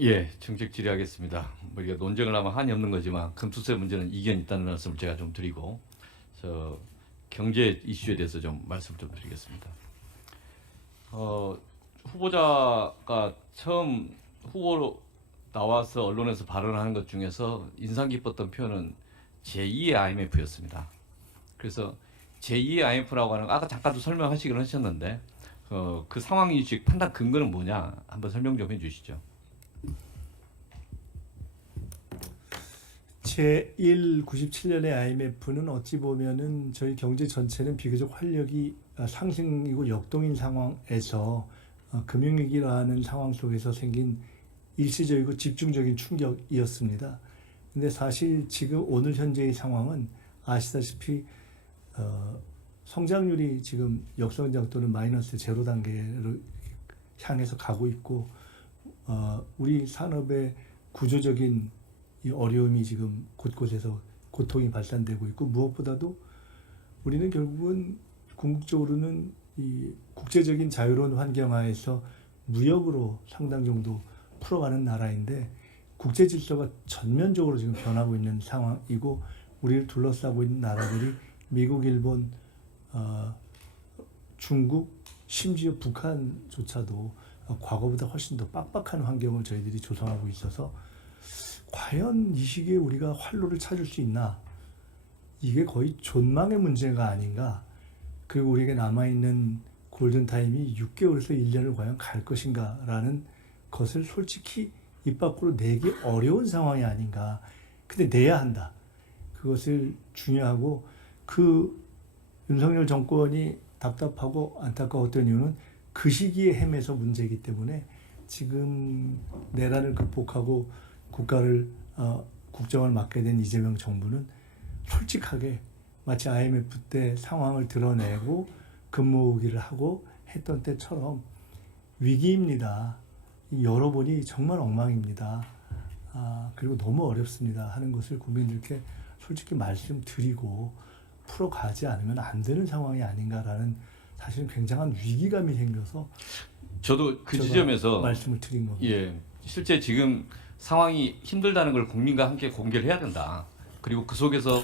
예, 정책 질의하겠습니다. 우리가 논쟁을 하면 한이 없는 거지만 금투세 문제는 이견이 있다는 말씀을 제가 좀 드리고 경제 이슈에 대해서 좀 말씀 좀 드리겠습니다. 후보자가 처음 후보로 나와서 언론에서 발언하는 것 중에서 인상 깊었던 표현은 제2의 IMF였습니다. 그래서 제2의 IMF라고 하는 아까 잠깐도 설명하시긴 하셨는데 그 상황인식 판단 근거는 뭐냐 한번 설명 좀 해주시죠. 제1 97년의 IMF는 어찌 보면은 저희 경제 전체는 비교적 활력이 상승이고 역동인 상황에서 금융위기라는 상황 속에서 생긴 일시적이고 집중적인 충격이었습니다. 근데 사실 지금 오늘 현재의 상황은 아시다시피 성장률이 지금 역성장 또는 마이너스 제로 단계를 향해서 가고 있고 우리 산업의 구조적인 이 어려움이 지금 곳곳에서 고통이 발산되고 있고 무엇보다도 우리는 결국은 궁극적으로는 이 국제적인 자유로운 환경하에서 무역으로 상당 정도 풀어가는 나라인데 국제 질서가 전면적으로 지금 변하고 있는 상황이고 우리를 둘러싸고 있는 나라들이 미국, 일본, 중국, 심지어 북한조차도 과거보다 훨씬 더 빡빡한 환경을 저희들이 조성하고 있어서 과연 이 시기에 우리가 활로를 찾을 수 있나? 이게 거의 존망의 문제가 아닌가? 그리고 우리에게 남아있는 골든타임이 6개월에서 1년을 과연 갈 것인가? 라는 것을 솔직히 입 밖으로 내기 어려운 상황이 아닌가? 근데 내야 한다. 그것을 중요하고 그 윤석열 정권이 답답하고 안타까웠던 이유는 그 시기에 헤매서 문제이기 때문에 지금 내란을 극복하고 국가를 국정을 맡게 된 이재명 정부는 솔직하게 마치 IMF 때 상황을 드러내고 금모으기를 하고 했던 때처럼 위기입니다. 열어보니 정말 엉망입니다. 그리고 너무 어렵습니다 하는 것을 국민들께 솔직히 말씀드리고 풀어가지 않으면 안 되는 상황이 아닌가라는 사실은 굉장한 위기감이 생겨서 저도 그 지점에서 말씀을 드린 겁니다. 예, 실제 지금 상황이 힘들다는 걸 국민과 함께 공개를 해야 된다. 그리고 그 속에서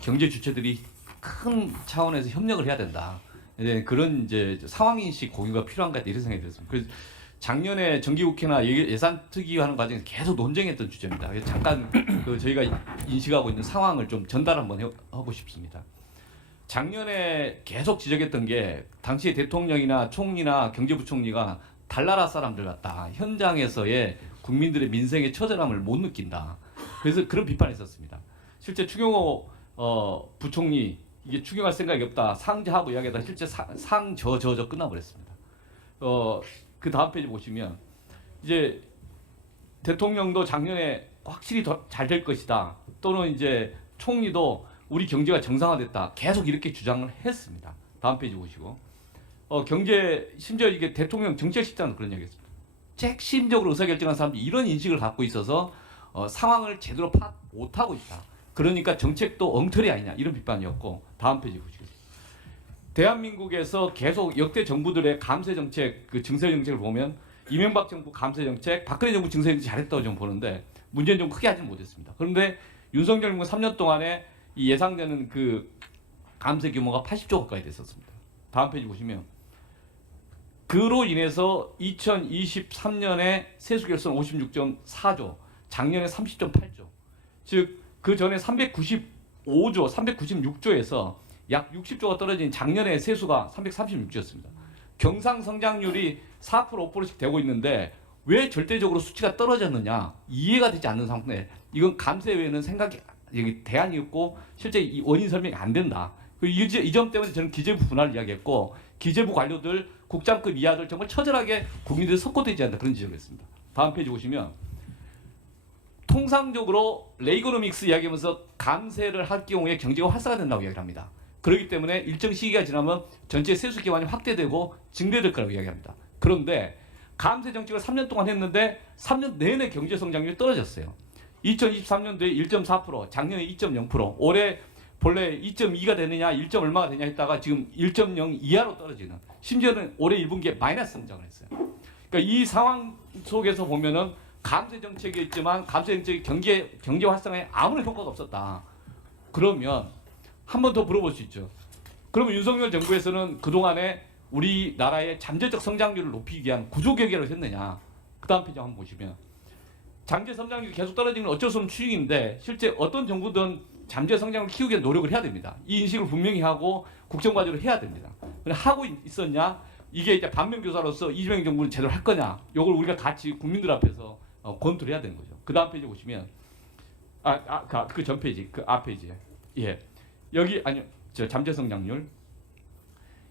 경제 주체들이 큰 차원에서 협력을 해야 된다. 네, 그런 이제 상황인식 공유가 필요한가 이런 생각이 들었습니다. 그래서 작년에 정기국회나 예산특위하는 과정에서 계속 논쟁했던 주제입니다. 그래서 잠깐 저희가 인식하고 있는 상황을 좀 전달 한번 하고 싶습니다. 작년에 계속 지적했던 게 당시 대통령이나 총리나 경제부총리가 달나라 사람들 같다. 현장에서의 국민들의 민생의 처절함을 못 느낀다. 그래서 그런 비판이 있었습니다. 실제 추경호 부총리 이게 추경할 생각이 없다. 상자하고 이야기하다 실제 상저 끝나버렸습니다. 그 다음 페이지 보시면 이제 대통령도 작년에 확실히 더 잘 될 것이다. 또는 이제 총리도 우리 경제가 정상화됐다. 계속 이렇게 주장을 했습니다. 다음 페이지 보시고 경제 심지어 이게 대통령 정책실장도 그런 얘기했습니다. 핵심적으로 의사결정하는 사람들이 이런 인식을 갖고 있어서 상황을 제대로 파악 못하고 있다. 그러니까 정책도 엉터리 아니냐 이런 비판이었고 다음 페이지 보시겠습니다. 대한민국에서 계속 역대 정부들의 감세 정책, 그 증세 정책을 보면 이명박 정부 감세 정책, 박근혜 정부 증세 정책 잘했다고 좀 보는데 문제는 좀 크게 하지는 못했습니다. 그런데 윤석열 정부 3년 동안에 이 예상되는 그 감세 규모가 80조 가까이 됐었습니다. 다음 페이지 보시면 그로 인해서 2023년에 세수 결손 56.4조, 작년에 30.8조, 즉 그 전에 395조, 396조에서 약 60조가 떨어진 작년에 세수가 336조였습니다. 경상 성장률이 4% 5%씩 되고 있는데 왜 절대적으로 수치가 떨어졌느냐 이해가 되지 않는 상태. 이건 감세 외에는 생각이 여기 대안이 없고 실제 이 원인 설명이 안 된다. 이 점 때문에 저는 기재부 분할을 이야기했고 기재부 관료들 국장급 이하들 정말 처절하게 국민들이 석고되지 않는다 그런 지적을 했습니다. 다음 페이지 보시면 통상적으로 레이거노믹스 이야기하면서 감세를 할 경우에 경제가 활성화된다고 이야기를 합니다. 그렇기 때문에 일정 시기가 지나면 전체 세수 기반이 확대되고 증대될 거라고 이야기합니다. 그런데 감세 정책을 3년 동안 했는데 3년 내내 경제 성장률이 떨어졌어요. 2023년도에 1.4%, 작년에 2.0%, 올해 본래 2.2가 되느냐 1. 얼마가 되냐 했다가 지금 1.0 이하로 떨어지는, 심지어는 올해 1분기에 마이너스 성장을 했어요. 그러니까 이 상황 속에서 보면은 감세 정책이 있지만 감세 정책이 경제 활성화에 아무런 효과가 없었다. 그러면 한 번 더 물어볼 수 있죠. 그러면 윤석열 정부에서는 그동안에 우리나라의 잠재적 성장률을 높이기 위한 구조개혁을 했느냐. 그 다음 페이지 한번 보시면 잠재 성장률이 계속 떨어지는 건 어쩔 수 없는 추이인데 실제 어떤 정부든 잠재 성장을 키우기 위해 노력을 해야 됩니다. 이 인식을 분명히 하고 국정과제로 해야 됩니다. 근데 하고 있었냐? 이게 이제 반면교사로서 이재명 정부는 제대로 할 거냐? 이걸 우리가 같이 국민들 앞에서 검토를 해야 되는 거죠. 그 다음 페이지 보시면 그 전 페이지, 그 앞 페이지에 예 여기 아니요 저 잠재 성장률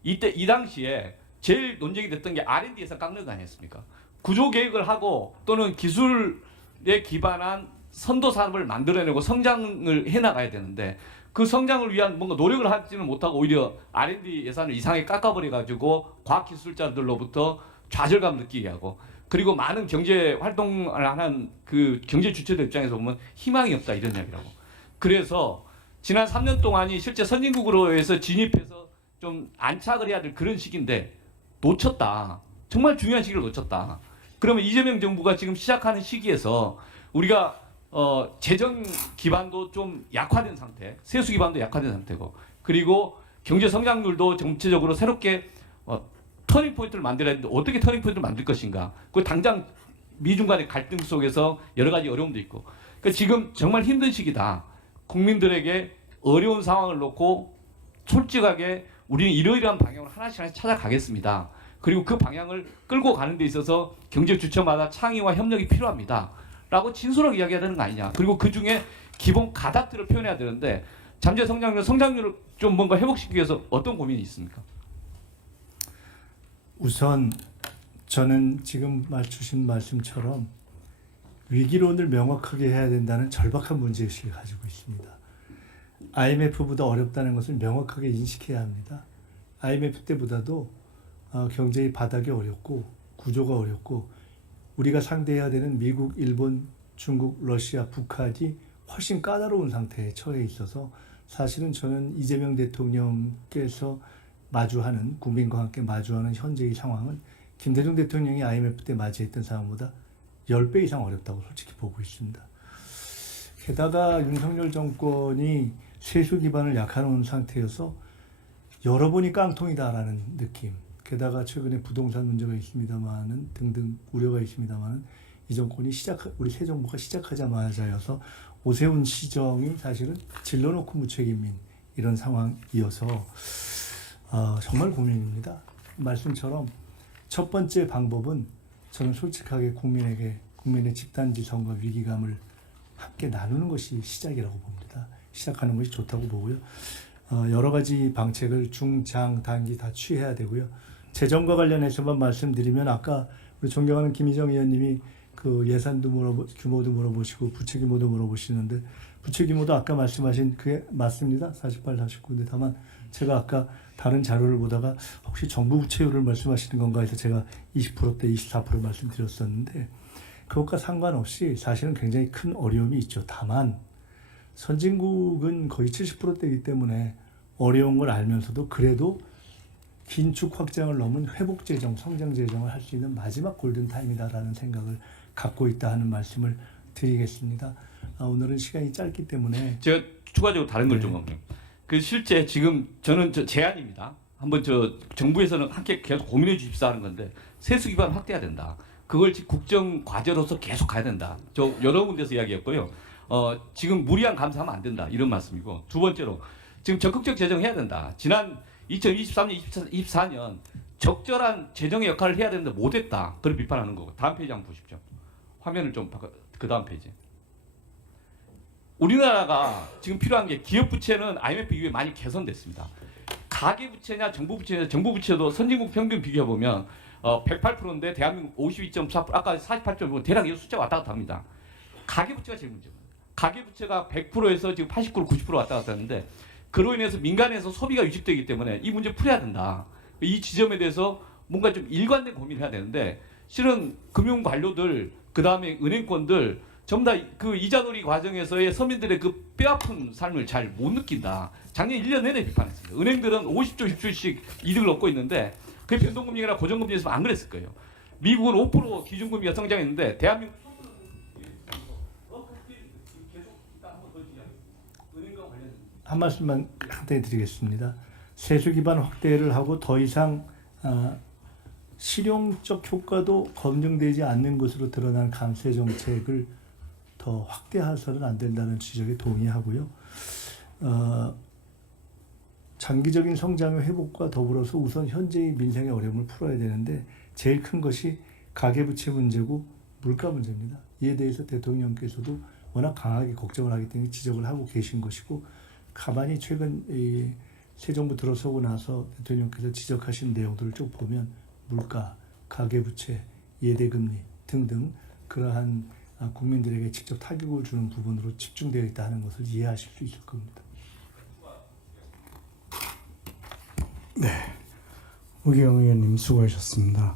이때 이 당시에 제일 논쟁이 됐던 게 R&D 예산 깎는 거 아니었습니까? 구조 계획을 하고 또는 기술에 기반한 선도 산업을 만들어내고 성장을 해나가야 되는데 그 성장을 위한 뭔가 노력을 하지는 못하고 오히려 R&D 예산을 이상하게 깎아버려 가지고 과학기술자들로부터 좌절감 느끼게 하고 그리고 많은 경제 활동을 하는 그 경제 주체들 입장에서 보면 희망이 없다 이런 이야기라고. 그래서 지난 3년 동안이 실제 선진국으로 해서 진입해서 좀 안착을 해야 될 그런 시기인데 놓쳤다. 정말 중요한 시기를 놓쳤다. 그러면 이재명 정부가 지금 시작하는 시기에서 우리가 재정 기반도 좀 약화된 상태, 세수 기반도 약화된 상태고, 그리고 경제 성장률도 전체적으로 새롭게 터닝 포인트를 만들어야 되는데 어떻게 터닝 포인트를 만들 것인가? 그 당장 미중 간의 갈등 속에서 여러 가지 어려움도 있고, 그러니까 지금 정말 힘든 시기다. 국민들에게 어려운 상황을 놓고 솔직하게 우리는 이러이러한 방향으로 하나씩 찾아가겠습니다. 그리고 그 방향을 끌고 가는 데 있어서 경제 주체마다 창의와 협력이 필요합니다. 라고 진솔하게 이야기해야 되는 거 아니냐. 그리고 그 중에 기본 가닥들을 표현해야 되는데 잠재 성장률을 좀 뭔가 회복시키기 위해서 어떤 고민이 있습니까? 우선 저는 지금 주신 말씀처럼 위기론을 명확하게 해야 된다는 절박한 문제의식을 가지고 있습니다. IMF보다 어렵다는 것을 명확하게 인식해야 합니다. IMF 때보다도 경제의 바닥이 어렵고 구조가 어렵고 우리가 상대해야 되는 미국, 일본, 중국, 러시아, 북한이 훨씬 까다로운 상태에 처해 있어서 사실은 저는 이재명 대통령께서 마주하는 국민과 함께 마주하는 현재의 상황은 김대중 대통령이 IMF 때 맞이했던 상황보다 10배 이상 어렵다고 솔직히 보고 있습니다. 게다가 윤석열 정권이 세수 기반을 약화놓은 상태여서 여러 번이 깡통이다라는 느낌. 게다가 최근에 부동산 문제가 있습니다만은 등등 우려가 있습니다만은 이 정권이 우리 새 정부가 시작하자마자여서 오세훈 시정이 사실은 질러놓고 무책임인 이런 상황이어서 정말 고민입니다. 말씀처럼 첫 번째 방법은 저는 솔직하게 국민의 집단지성과 위기감을 함께 나누는 것이 시작이라고 봅니다. 시작하는 것이 좋다고 보고요. 여러 가지 방책을 중, 장, 단기 다 취해야 되고요. 재정과 관련해서만 말씀드리면 아까 우리 존경하는 김희정 의원님이 그 예산도 규모도 물어보시고 부채 규모도 물어보시는데 부채 규모도 아까 말씀하신 그게 맞습니다. 48, 49인데 다만 제가 아까 다른 자료를 보다가 혹시 정부 부채율을 말씀하시는 건가 해서 제가 20%대 24% 말씀드렸었는데 그것과 상관없이 사실은 굉장히 큰 어려움이 있죠. 다만 선진국은 거의 70%대이기 때문에 어려운 걸 알면서도 그래도 긴축 확장을 넘은 회복 재정, 성장 재정을 할 수 있는 마지막 골든 타임이다라는 생각을 갖고 있다 하는 말씀을 드리겠습니다. 오늘은 시간이 짧기 때문에 제가 추가적으로 다른 걸 좀 할게요. 그 실제 지금 저는 제안입니다. 한번 정부에서는 함께 계속 고민해 주십사 하는 건데 세수 기반 확대해야 된다. 그걸 국정 과제로서 계속 가야 된다. 저 여러 군데서 이야기했고요. 지금 무리한 감사하면 안 된다. 이런 말씀이고 두 번째로 지금 적극적 재정해야 된다. 지난 2023년, 2024년 적절한 재정의 역할을 해야 되는데 못했다. 그런 비판하는 거고. 다음 페이지 한번 보십시오. 화면을 좀 바꿔. 그 다음 페이지. 우리나라가 지금 필요한 게 기업 부채는 IMF 이후에 많이 개선됐습니다. 가계 부채냐 정부 부채냐 정부 부채도 선진국 평균 비교해 보면 108%인데 대한민국 52.4% 아까 48.5 대략 이 숫자 왔다 갔다 합니다. 가계 부채가 제일 문제입니다. 가계 부채가 100%에서 지금 89, 90% 왔다 갔다 하는데 그로 인해서 민간에서 소비가 위축되기 때문에 이 문제 풀어야 된다. 이 지점에 대해서 뭔가 좀 일관된 고민을 해야 되는데 실은 금융 관료들 그다음에 은행권들 전부 다 그 이자놀이 과정에서의 서민들의 그 뼈아픈 삶을 잘 못 느낀다. 작년 1년 내내 비판했습니다. 은행들은 50조, 60조씩 이득을 얻고 있는데 그게 변동금리나 고정금리였으면 안 그랬을 거예요. 미국은 5% 기준금리가 성장했는데 대한민국 한 말씀만 간단히 드리겠습니다. 세수 기반 확대를 하고 더 이상 실용적 효과도 검증되지 않는 것으로 드러난 감세 정책을 더 확대해서는 안 된다는 지적에 동의하고요. 장기적인 성장의 회복과 더불어서 우선 현재의 민생의 어려움을 풀어야 되는데 제일 큰 것이 가계부채 문제고 물가 문제입니다. 이에 대해서 대통령께서도 워낙 강하게 걱정을 하기 때문에 지적을 하고 계신 것이고 가만히 최근 새 정부 들어서고 나서 대통령께서 지적하신 내용들을 쭉 보면 물가, 가계부채, 예대금리 등등 그러한 국민들에게 직접 타격을 주는 부분으로 집중되어 있다는 것을 이해하실 수 있을 겁니다. 네, 우기영 의원님 수고하셨습니다.